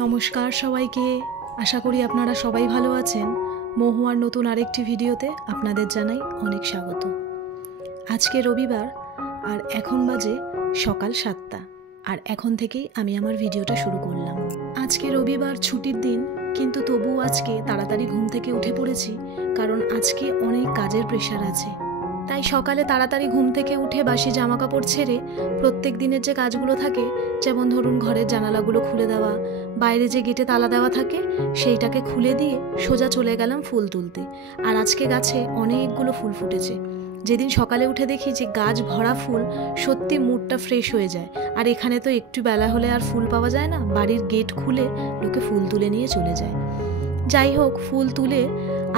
নমস্কার সবাইকে। আশা করি আপনারা সবাই ভালো আছেন। মহুয়ার নতুন আরেকটি ভিডিওতে আপনাদের জানাই অনেক স্বাগত। আজকে রবিবার আর এখন বাজে সকাল 7টা, আর এখন থেকেই আমি আমার ভিডিওটা শুরু করলাম। আজকে রবিবার, ছুটির দিন, কিন্তু তবুও আজকে তাড়াতাড়ি ঘুম থেকে উঠে পড়েছি, কারণ আজকে অনেক কাজের প্রেশার আছে। তাই সকালে তাড়াতাড়ি ঘুম থেকে উঠে বাসি জামা কাপড় ছেড়ে প্রত্যেক দিনের যে কাজগুলো থাকে, যেমন ধরুন ঘরের জানালাগুলো খুলে দেওয়া, বাইরে যে গেটে তালা দেওয়া থাকে সেইটাকে খুলে দিয়ে সোজা চলে গেলাম ফুল তুলতে। আর আজকে গাছে অনেকগুলো ফুল ফুটেছে। যেদিন সকালে উঠে দেখি যে গাছ ভরা ফুল, সত্যি মুডটা ফ্রেশ হয়ে যায়। আর এখানে তো একটু বেলা হলে আর ফুল পাওয়া যায় না, বাড়ির গেট খুলে লোকে ফুল তুলে নিয়ে চলে যায়। যাই হোক, ফুল তুলে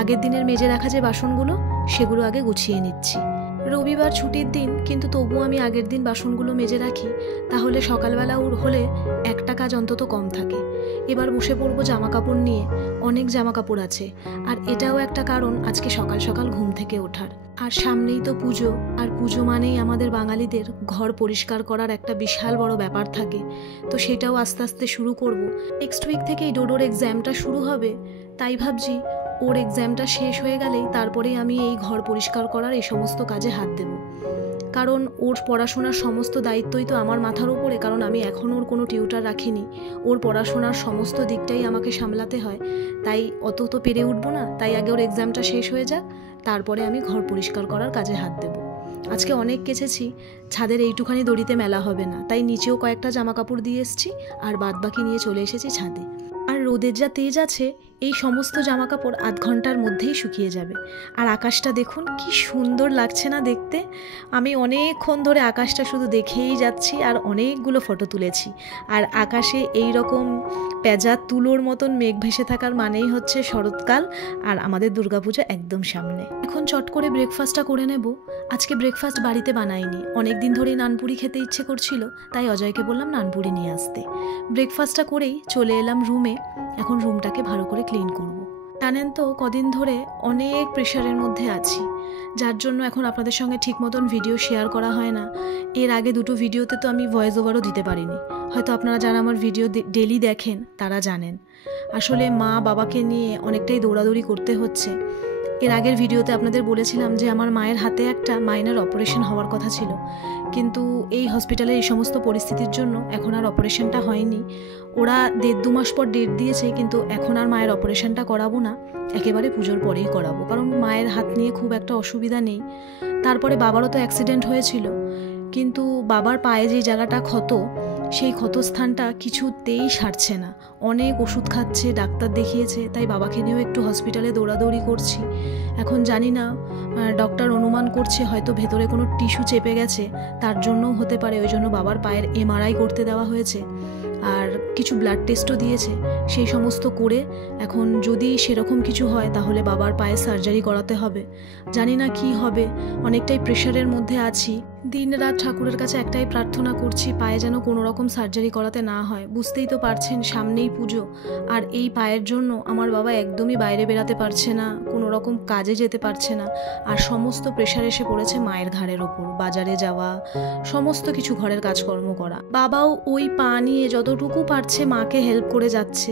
আগের দিনের মেজে রাখা যে বাসনগুলো সেগুলো আগে গুছিয়ে নিচ্ছি। রবিবার ছুটির দিন, কিন্তু তবুও আমি আগের দিন বাসনগুলো মেজে রাখি, তাহলে সকালবেলা হলে একটা কাজ অন্তত কম থাকে। এবার বসে পড়বো জামা কাপড় নিয়ে। অনেক জামা কাপড় আছে, আর এটাও একটা কারণ আজকে সকাল সকাল ঘুম থেকে ওঠার। আর সামনেই তো পুজো, আর পুজো মানেই আমাদের বাঙালিদের ঘর পরিষ্কার করার একটা বিশাল বড় ব্যাপার থাকে। তো সেটাও আস্তে আস্তে শুরু করব। নেক্সট উইক থেকেই ডোডোর এক্সামটা শুরু হবে, তাই ভাবছি ওর এক্সামটা শেষ হয়ে গেলেই তারপরেই আমি এই ঘর পরিষ্কার করার এই সমস্ত কাজে হাত দেব। কারণ ওর পড়াশোনার সমস্ত দায়িত্বই তো আমার মাথার উপরে, কারণ আমি এখন ওর কোনো টিউটার রাখিনি। ওর পড়াশোনার সমস্ত দিকটাই আমাকে সামলাতে হয়, তাই অত তো পেরে উঠবো না। তাই আগে ওর এক্সামটা শেষ হয়ে যাক, তারপরে আমি ঘর পরিষ্কার করার কাজে হাত দেব। আজকে অনেক কেচেছি, ছাদের এইটুখানি দড়িতে মেলা হবে না, তাই নিচেও কয়েকটা জামা কাপড় দিয়ে এসেছি, আর বাদবাকি নিয়ে চলে এসেছি ছাদে। আর রোদের যা তেজ আছে, এই সমস্ত জামা কাপড় আধ ঘন্টার মধ্যেই শুকিয়ে যাবে। আর আকাশটা দেখুন কি সুন্দর লাগছে না দেখতে। আমি অনেকক্ষণ ধরে আকাশটা শুধু দেখেই যাচ্ছি, আর অনেকগুলো ফটো তুলেছি। আর আকাশে এই রকম পেঁজা তুলোর মতন মেঘ ভেসে থাকার মানেই হচ্ছে শরৎকাল, আর আমাদের দুর্গাপুজো একদম সামনে। এখন চট করে ব্রেকফাস্টটা করে নেব। আজকে ব্রেকফাস্ট বাড়িতে বানাইনি, অনেক দিন ধরেই নানপুরি খেতে ইচ্ছে করছিল, তাই অজয়কে বললাম নানপুরি নিয়ে আসতে। ব্রেকফাস্টটা করেই চলে এলাম রুমে। এখন রুমটাকে ভালো করে ক্লিন করব। জানেন তো, কদিন ধরে অনেক প্রেশারের মধ্যে আছি, যার জন্য এখন আপনাদের সঙ্গে ঠিক মতন ভিডিও শেয়ার করা হয় না। এর আগে দুটো ভিডিওতে তো আমি ভয়েস ওভারও দিতে পারিনি। হয়তো আপনারা যারা আমার ভিডিও ডেলি দেখেন তারা জানেন। আসলে মা বাবাকে নিয়ে অনেকটাই দৌড়াদৌড়ি করতে হচ্ছে। এর আগের ভিডিওতে আপনাদের বলেছিলাম যে আমার মায়ের হাতে একটা মাইনর অপারেশন হওয়ার কথা ছিল, কিন্তু এই হসপিটালের এই সমস্ত পরিস্থিতির জন্য এখন আর অপারেশনটা হয়নি। ওরা 1.5-2 মাস পর ডেট দিয়েছে, কিন্তু এখন আর মায়ের অপারেশনটা করাবো না, একেবারে পুজোর পরেই করাবো, কারণ মায়ের হাত নিয়ে খুব একটা অসুবিধা নেই। তারপরে বাবারও তো অ্যাক্সিডেন্ট হয়েছিল, কিন্তু বাবার পায়ে যে জায়গাটা ক্ষত, সেই ক্ষতস্থানটা কিছুতেই সারছে না। অনেক ওষুধ খাচ্ছে, ডাক্তার দেখিয়েছে, তাই বাবাকে নিয়েও একটু হসপিটালে দৌড়াদৌড়ি করছি। এখন জানি না, ডক্টর অনুমান করছে হয়তো ভেতরে কোনো টিস্যু চেপে গেছে, তার জন্যও হতে পারে। ওই জন্য বাবার পায়ের MRI করতে দেওয়া হয়েছে, আর কিছু ব্লাড টেস্টও দিয়েছে। সেই সমস্ত করে এখন যদি সেরকম কিছু হয় তাহলে বাবার পায়ে সার্জারি করাতে হবে। জানি না কি হবে, অনেকটাই প্রেশারের মধ্যে আছি। দিন রাত ঠাকুরের কাছে একটাই প্রার্থনা করছি, পায়ে যেন কোনো রকম সার্জারি করাতে না হয়। বুঝতেই তো পারছেন, সামনেই পুজো, আর এই পায়ের জন্য আমার বাবা একদমই বাইরে বেরাতে পারছে না, কোনো রকম কাজে যেতে পারছে না। আর সমস্ত প্রেশার এসে পড়েছে মায়ের ঘাড়ের ওপর, বাজারে যাওয়া, সমস্ত কিছু ঘরের কাজকর্ম করা। বাবাও ওই পা নিয়ে যতটুকু পারছে মাকে হেল্প করে যাচ্ছে,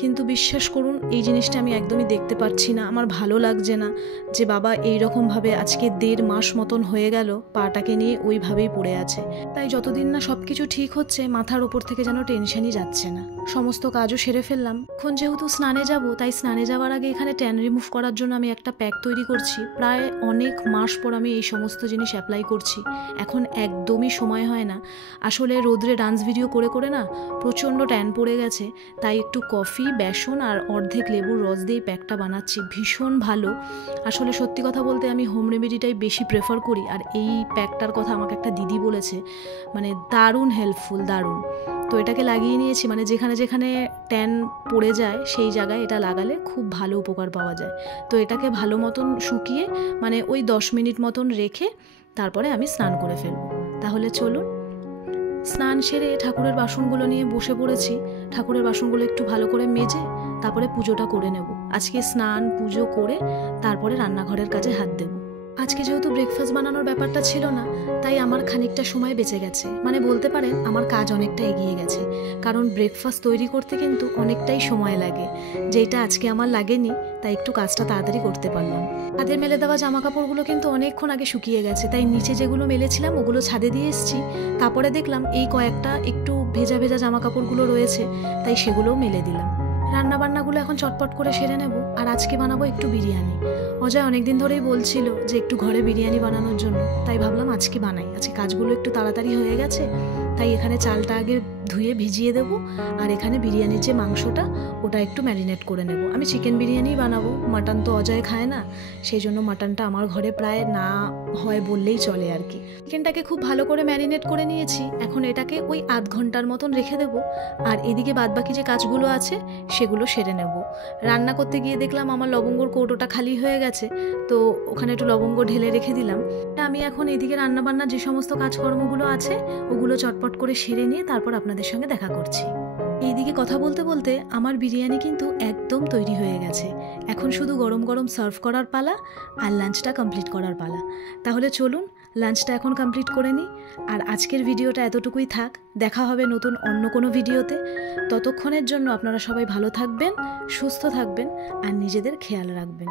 কিন্তু বিশ্বাস করুন এই জিনিসটা আমি একদমই দেখতে পাচ্ছি না। আমার ভালো লাগছে না যে বাবা এইরকমভাবে আজকে 1.5 মাস মতন হয়ে গেল পাটাকে নিয়ে ওইভাবেই পড়ে আছে। তাই যতদিন না সব কিছু ঠিক হচ্ছে, মাথার ওপর থেকে যেন টেনশনই যাচ্ছে না। সমস্ত কাজও সেরে ফেললাম। এখন যেহেতু স্নানে যাব, তাই স্নানে যাওয়ার আগে এখানে ট্যান রিমুভ করার জন্য আমি একটা প্যাক তৈরি করছি। প্রায় অনেক মাস পর আমি এই সমস্ত জিনিস অ্যাপ্লাই করছি, এখন একদমই সময় হয় না। আসলে রোদ্রে ডান্স ভিডিও করে করে না প্রচণ্ড ট্যান পড়ে গেছে, তাই একটু কফি, বেসন আর অর্ধেক লেবুর রস দিয়ে প্যাকটা বানাচ্ছি। ভীষণ ভালো। আসলে সত্যি কথা বলতে আমি হোম রেমেডিটাই বেশি প্রেফার করি, আর এই প্যাকটার কথা আমাকে একটা দিদি বলেছে, মানে দারুণ হেল্পফুল, দারুণ। তো এটাকে লাগিয়ে নিয়েছি, মানে যেখানে যেখানে ট্যান পড়ে যায় সেই জায়গায় এটা লাগালে খুব ভালো উপকার পাওয়া যায়। তো এটাকে ভালো মতন শুকিয়ে মানে ওই 10 মিনিট মতন রেখে তারপরে আমি স্নান করে ফেলবো। তাহলে চলুন। স্নান সেরে ঠাকুরের বাসনগুলো নিয়ে বসে পড়েছি। ঠাকুরের বাসনগুলো একটু ভালো করে মেজে তারপরে পুজোটা করে নেব। আজকে স্নান পুজো করে তারপরে রান্নাঘরের কাজে হাত দেব। আজকে যেহেতু ব্রেকফাস্ট বানানোর ব্যাপারটা ছিল না, তাই আমার খানিকটা সময় বেঁচে গেছে, মানে বলতে পারেন আমার কাজ অনেকটা এগিয়ে গেছে। কারণ ব্রেকফাস্ট তৈরি করতে কিন্তু অনেকটাই সময় লাগে, যেটা আজকে আমার লাগেনি, তাই একটু কাজটা তাড়াতাড়ি করতে পারলাম। ছাদে মেলে দেওয়া জামা কাপড়গুলো কিন্তু অনেকক্ষণ আগে শুকিয়ে গেছে, তাই নিচে যেগুলো মেলেছিলাম ওগুলো ছাদে দিয়ে এসেছি। তারপরে দেখলাম এই কয়েকটা একটু ভেজা ভেজা জামা কাপড়গুলো রয়েছে, তাই সেগুলোও মেলে দিলাম। রান্নাবান্নাগুলো এখন চটপট করে সেরে নেব। আর আজকে বানাবো একটু বিরিয়ানি। অজয় অনেকদিন ধরেই বলছিল যে একটু ঘরে বিরিয়ানি বানানোর জন্য, তাই ভাবলাম আজকে বানাই। আজকে কাজগুলো একটু তাড়াতাড়ি হয়ে গেছে, তাই এখানে চালটা আগে ধুয়ে ভিজিয়ে দেবো, আর এখানে বিরিয়ানির যে মাংসটা ওটা একটু ম্যারিনেট করে নেব। আমি চিকেন বিরিয়ানি বানাবো, মাটন তো অজয় খায় না, সেই জন্য মাটনটা আমার ঘরে প্রায় না হয় বললেই চলে আর কি। চিকেনটাকে খুব ভালো করে ম্যারিনেট করে নিয়েছি, এখন এটাকে ওই আধ ঘন্টার মতন রেখে দেবো। আর এদিকে বাদবাকি যে কাজগুলো আছে সেগুলো সেরে নেব। রান্না করতে গিয়ে দেখলাম আমার লবঙ্গর কৌটোটা খালি হয়ে গেছে, তো ওখানে একটু লবঙ্গ ঢেলে রেখে দিলাম। আমি এখন এদিকে রান্নাবান্নার যে সমস্ত কাজকর্মগুলো আছে ওগুলো চটপট করে সেরে নিয়ে তারপর আপনাদের সঙ্গে দেখা করছি। এইদিকে কথা বলতে বলতে আমার বিরিয়ানি কিন্তু একদম তৈরি হয়ে গেছে। এখন শুধু গরম গরম সার্ভ করার পালা আর লাঞ্চটা কমপ্লিট করার পালা। তাহলে চলুন লাঞ্চটা এখন কমপ্লিট করে নিই। আর আজকের ভিডিওটা এতটুকুই থাক, দেখা হবে নতুন অন্য কোনো ভিডিওতে। ততক্ষণের জন্য আপনারা সবাই ভালো থাকবেন, সুস্থ থাকবেন আর নিজেদের খেয়াল রাখবেন।